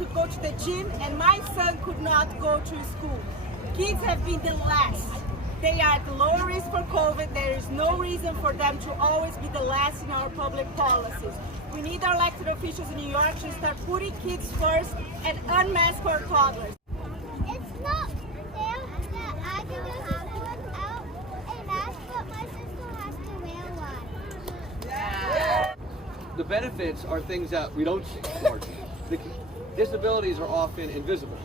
could go to the gym and my son could not go to school. Kids have been the last. They are at lower risk for COVID. There is no reason for them to always be the last in our public policies. We need our elected officials in New York to start putting kids first and unmask our toddlers. It's not fair that I can go to school without a mask, but my sister has to wear one. The benefits are things that we don't see. The disabilities are often invisible.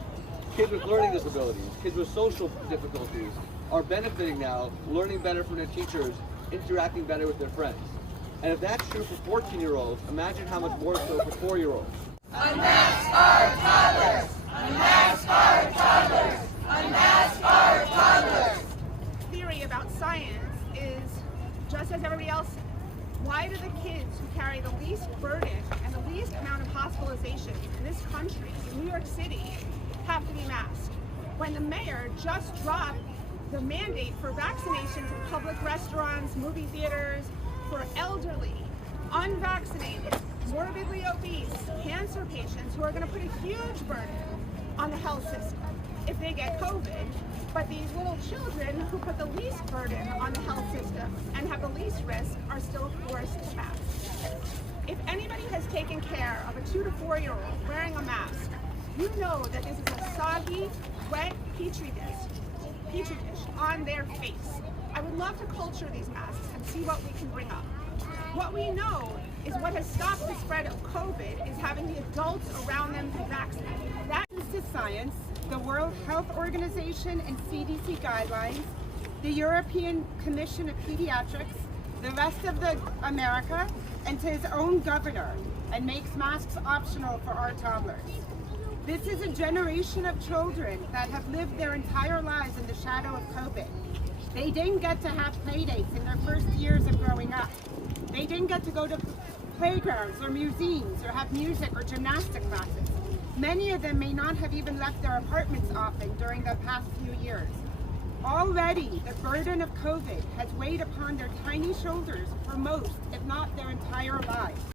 Kids with learning disabilities, kids with social difficulties are benefiting now, learning better from their teachers, interacting better with their friends. And if that's true for 14-year-olds, imagine how much more so for 4-year-olds. Unmask our toddlers! Unmask our toddlers! Unmask our toddlers! Theory about science is just as everybody else. Why do the kids who carry the least burden and the least amount of hospitalization in this country, in New York City, have to be masked? When the mayor just dropped the mandate for vaccinations in public restaurants, movie theaters, for elderly, unvaccinated, morbidly obese, cancer patients who are going to put a huge burden on the health system if they get COVID, but these little children who put the least burden on the health system and have the least risk are still forced to mask. If anybody has taken care of a 2 to 4-year-old wearing a mask, you know that this is a soggy, wet petri dish on their face. I would love to culture these masks and see what we can bring up. What we know is what has stopped the spread of COVID is having the adults around them be vaccinated. That to science, the World Health Organization and CDC guidelines, the European Commission of Pediatrics, the rest of America, and to his own governor, and makes masks optional for our toddlers. This is a generation of children that have lived their entire lives in the shadow of COVID. They didn't get to have play dates in their first years of growing up. They didn't get to go to playgrounds or museums or have music or gymnastic classes. Many of them may not have even left their apartments often during the past few years. Already, the burden of COVID has weighed upon their tiny shoulders for most, if not their entire lives.